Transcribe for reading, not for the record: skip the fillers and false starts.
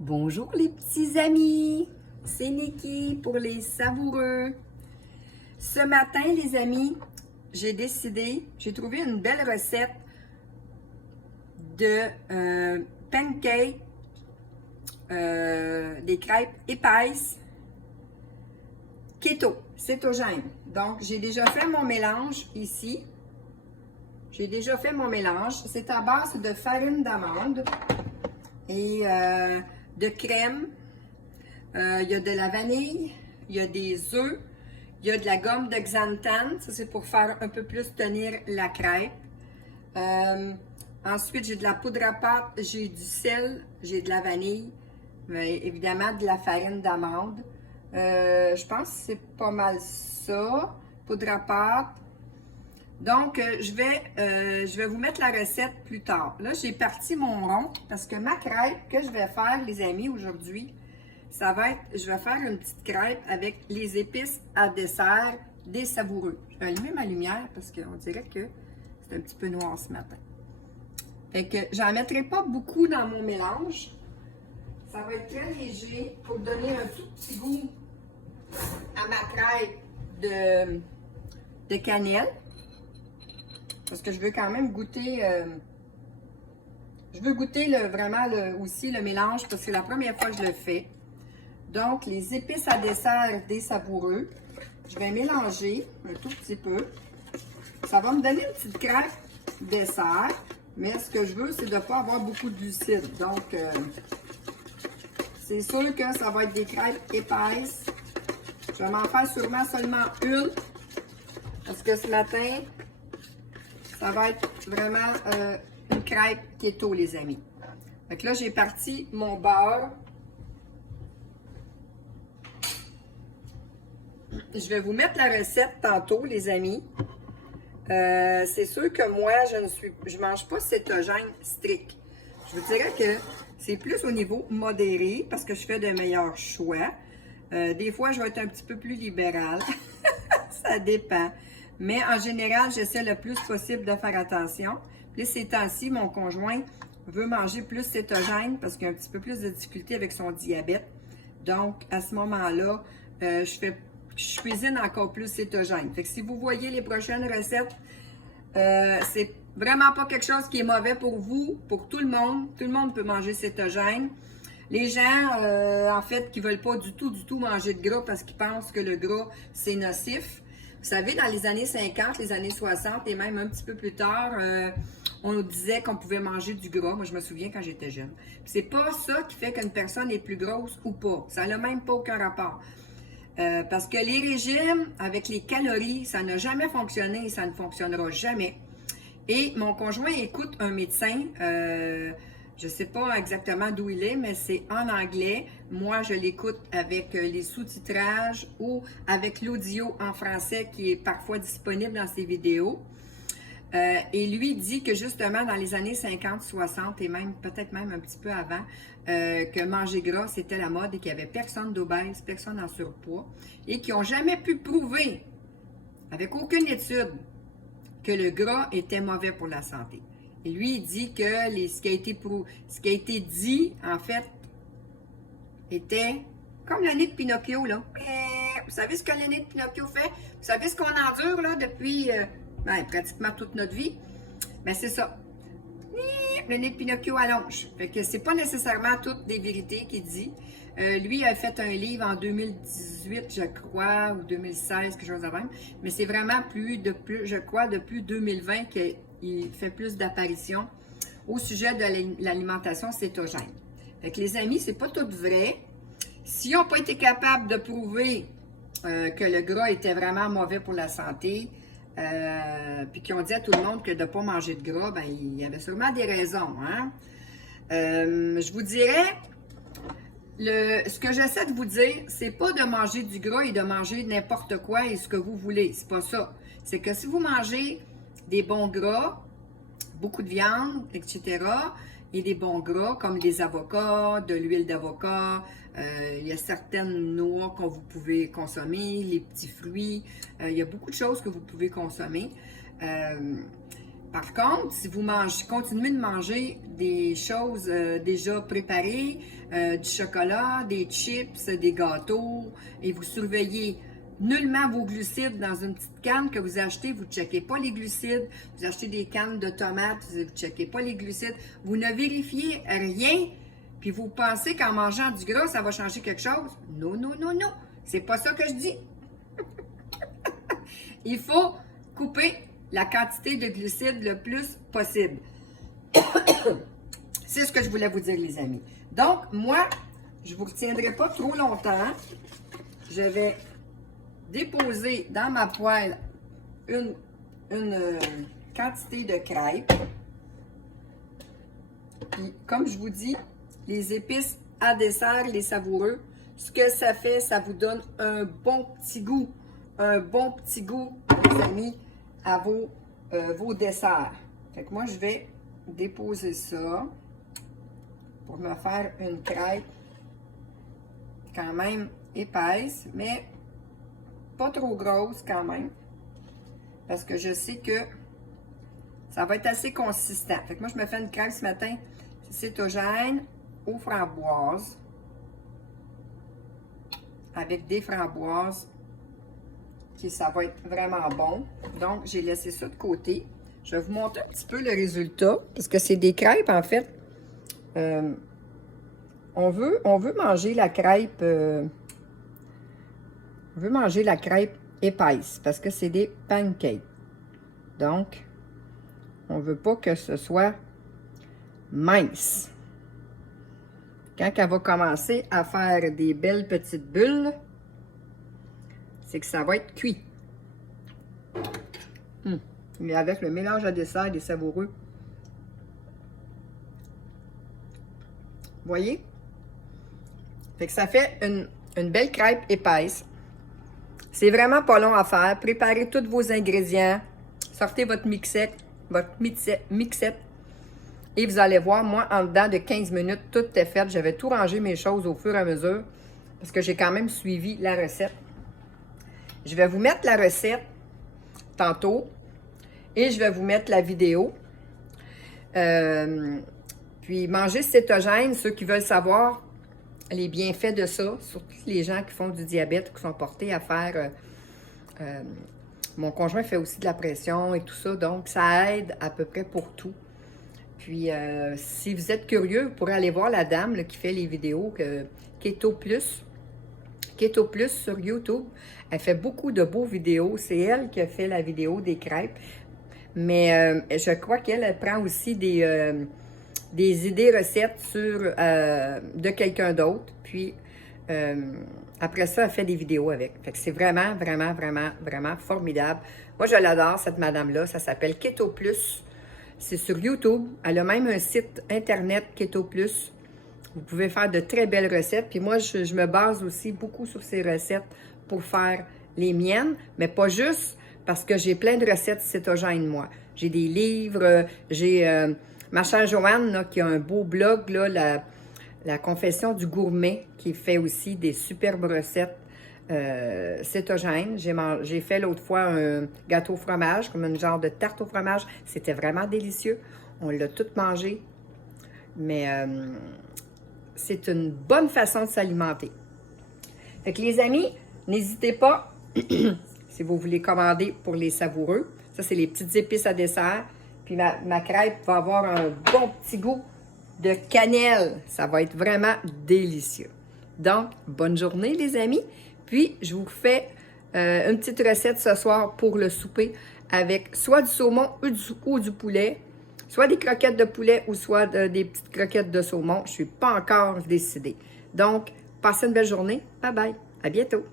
Bonjour les petits amis, c'est Nikki pour les savoureux. Ce matin les amis, j'ai trouvé une belle recette de pancakes, des crêpes épaisses, keto, cétogène. Donc j'ai déjà fait mon mélange ici. C'est à base de farine d'amande et de crème. Il y a de la vanille, il y a des œufs, il y a de la gomme de xanthan, ça c'est pour faire un peu plus tenir la crêpe. Ensuite, j'ai de la poudre à pâte, j'ai du sel, j'ai de la vanille, mais évidemment de la farine d'amande. Je pense que c'est pas mal ça, poudre à pâte. Donc, je vais vous mettre la recette plus tard. Là, j'ai parti mon rond parce que ma crêpe que je vais faire, les amis, aujourd'hui, ça va être, je vais faire une petite crêpe avec les épices à dessert des savoureux. Je vais allumer ma lumière parce qu'on dirait que c'est un petit peu noir ce matin. Fait que j'en mettrai pas beaucoup dans mon mélange. Ça va être très léger pour donner un tout petit goût à ma crêpe de cannelle. Parce que je veux quand même goûter, vraiment aussi le mélange parce que c'est la première fois que je le fais. Donc, les épices à dessert des savoureux, je vais mélanger un tout petit peu. Ça va me donner une petite crêpe dessert, mais ce que je veux, c'est de ne pas avoir beaucoup de glucides. Donc, c'est sûr que ça va être des crêpes épaisses. Je vais m'en faire sûrement seulement une, parce que ce matin, ça va être vraiment une crêpe keto, les amis. Fait que là, j'ai parti mon beurre. Je vais vous mettre la recette tantôt, les amis. C'est sûr que moi, je mange pas cétogène strict. Je vous dirais que c'est plus au niveau modéré parce que je fais de meilleurs choix. Des fois, je vais être un petit peu plus libérale. Ça dépend. Mais en général, j'essaie le plus possible de faire attention. Puis ces temps-ci, mon conjoint veut manger plus cétogène parce qu'il a un petit peu plus de difficulté avec son diabète. Donc, à ce moment-là, je cuisine encore plus cétogène. Fait que si vous voyez les prochaines recettes, c'est vraiment pas quelque chose qui est mauvais pour vous, pour tout le monde. Tout le monde peut manger cétogène. Les gens, en fait, qui veulent pas du tout manger de gras parce qu'ils pensent que le gras, c'est nocif. Vous savez, dans les années 50, les années 60 et même un petit peu plus tard, on nous disait qu'on pouvait manger du gras. Moi, je me souviens quand j'étais jeune. Puis c'est pas ça qui fait qu'une personne est plus grosse ou pas. Ça n'a même pas aucun rapport. Parce que les régimes avec les calories, ça n'a jamais fonctionné et ça ne fonctionnera jamais. Et mon conjoint écoute un médecin, je ne sais pas exactement d'où il est, mais c'est en anglais. Moi, je l'écoute avec les sous-titrages ou avec l'audio en français qui est parfois disponible dans ses vidéos. Et lui dit que justement dans les années 50, 60 et même peut-être même un petit peu avant, que manger gras c'était la mode et qu'il n'y avait personne d'obèse, personne en surpoids et qui n'ont jamais pu prouver avec aucune étude que le gras était mauvais pour la santé. Et lui, il dit que ce qui a été dit, en fait, était comme le nez de Pinocchio, là. Vous savez ce que le nez de Pinocchio fait? Vous savez ce qu'on endure, là, depuis pratiquement toute notre vie? Ben, c'est ça. Le nez de Pinocchio allonge. Fait que c'est pas nécessairement toutes des vérités qu'il dit. Lui a fait un livre en 2018, je crois, ou 2016, quelque chose de même. Mais c'est vraiment je crois, depuis 2020 qu'il fait plus d'apparitions au sujet de l'alimentation cétogène. Fait que les amis, c'est pas tout vrai. S'ils n'ont pas été capables de prouver que le gras était vraiment mauvais pour la santé, puis qu'ils ont dit à tout le monde que de ne pas manger de gras, ben il y avait sûrement des raisons. Hein? Je vous dirais, ce que j'essaie de vous dire, c'est pas de manger du gras et de manger n'importe quoi et ce que vous voulez. C'est pas ça. C'est que si vous mangez des bons gras, beaucoup de viande, etc., et des bons gras comme des avocats, de l'huile d'avocat, il y a certaines noix que vous pouvez consommer, les petits fruits, il y a beaucoup de choses que vous pouvez consommer. Par contre, si vous continuez de manger des choses déjà préparées, du chocolat, des chips, des gâteaux, et vous surveillez nullement vos glucides dans une petite canne que vous achetez, vous ne checkez pas les glucides, vous achetez des cannes de tomates, vous ne checkez pas les glucides, vous ne vérifiez rien, puis vous pensez qu'en mangeant du gras, ça va changer quelque chose? Non, non, non, non, c'est pas ça que je dis. Il faut couper la quantité de glucides le plus possible. C'est ce que je voulais vous dire, les amis. Donc, moi, je ne vous retiendrai pas trop longtemps. Je vais déposer dans ma poêle une quantité de crêpes. Puis, comme je vous dis, les épices à dessert, les savoureux, ce que ça fait, ça vous donne un bon petit goût. Un bon petit goût, les amis, à vos desserts. Fait que moi, je vais déposer ça pour me faire une crêpe quand même épaisse, mais pas trop grosse quand même, parce que je sais que ça va être assez consistant. Fait que moi, je me fais une crêpe ce matin cétogène aux framboises, avec des framboises, qui ça va être vraiment bon. Donc, j'ai laissé ça de côté. Je vais vous montrer un petit peu le résultat, parce que c'est des crêpes, en fait. On veut manger la crêpe... on veut manger la crêpe épaisse, parce que c'est des pancakes. Donc, on ne veut pas que ce soit mince. Quand elle va commencer à faire des belles petites bulles, c'est que ça va être cuit. Mais avec le mélange à dessert des savoureux. Vous voyez? Fait que ça fait une belle crêpe épaisse. C'est vraiment pas long à faire. Préparez tous vos ingrédients. Sortez votre mixette, et vous allez voir, moi, en dedans de 15 minutes, tout est fait. J'avais tout rangé mes choses au fur et à mesure parce que j'ai quand même suivi la recette. Je vais vous mettre la recette tantôt et je vais vous mettre la vidéo. Puis manger cétogène, ceux qui veulent savoir les bienfaits de ça, surtout les gens qui font du diabète, qui sont portés à faire... mon conjoint fait aussi de la pression et tout ça, donc ça aide à peu près pour tout. Puis, si vous êtes curieux, vous pourrez aller voir la dame là, qui fait les vidéos Keto Plus sur YouTube. Elle fait beaucoup de beaux vidéos. C'est elle qui a fait la vidéo des crêpes. Mais je crois qu'elle prend aussi des idées recettes de quelqu'un d'autre. Puis, après ça, elle fait des vidéos avec. Fait que c'est vraiment, vraiment, vraiment, vraiment formidable. Moi, je l'adore, cette madame-là. Ça s'appelle Keto Plus. C'est sur YouTube. Elle a même un site internet Keto Plus. Vous pouvez faire de très belles recettes. Puis moi, je me base aussi beaucoup sur ces recettes pour faire les miennes. Mais pas juste parce que j'ai plein de recettes cétogènes, moi. J'ai des livres. J'ai ma chère Joanne là, qui a un beau blog, là, la Confession du Gourmet, qui fait aussi des superbes recettes cétogènes. J'ai fait l'autre fois un gâteau au fromage, comme un genre de tarte au fromage. C'était vraiment délicieux. On l'a tout mangé. Mais c'est une bonne façon de s'alimenter. Fait que les amis, n'hésitez pas, si vous voulez commander pour les savoureux. Ça, c'est les petites épices à dessert. Puis ma crêpe va avoir un bon petit goût de cannelle. Ça va être vraiment délicieux. Donc, bonne journée les amis. Puis, je vous fais une petite recette ce soir pour le souper avec soit du saumon ou du poulet, soit des croquettes de poulet ou soit des petites croquettes de saumon. Je ne suis pas encore décidée. Donc, passez une belle journée. Bye bye. À bientôt.